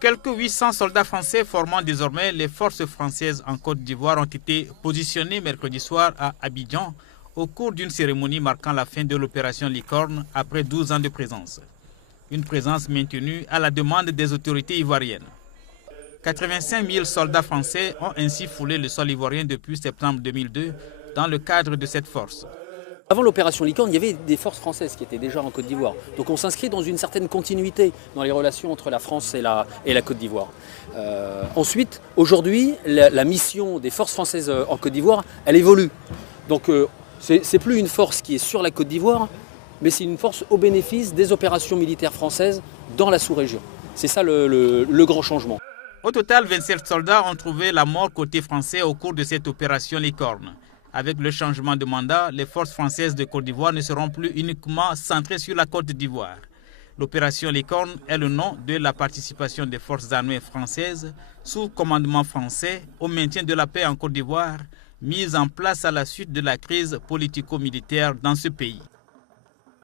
Quelques 800 soldats français formant désormais les forces françaises en Côte d'Ivoire ont été positionnés mercredi soir à Abidjan au cours d'une cérémonie marquant la fin de l'opération Licorne après 12 ans de présence. Une présence maintenue à la demande des autorités ivoiriennes. 85 000 soldats français ont ainsi foulé le sol ivoirien depuis septembre 2002 dans le cadre de cette force. Avant l'opération Licorne, il y avait des forces françaises qui étaient déjà en Côte d'Ivoire. Donc on s'inscrit dans une certaine continuité dans les relations entre la France et la Côte d'Ivoire. Ensuite, aujourd'hui, la mission des forces françaises en Côte d'Ivoire, elle évolue. Donc c'est plus une force qui est sur la Côte d'Ivoire, mais c'est une force au bénéfice des opérations militaires françaises dans la sous-région. C'est ça le grand changement. Au total, 27 soldats ont trouvé la mort côté français au cours de cette opération Licorne. Avec le changement de mandat, les forces françaises de Côte d'Ivoire ne seront plus uniquement centrées sur la Côte d'Ivoire. L'opération Licorne est le nom de la participation des forces armées françaises sous commandement français au maintien de la paix en Côte d'Ivoire, mise en place à la suite de la crise politico-militaire dans ce pays.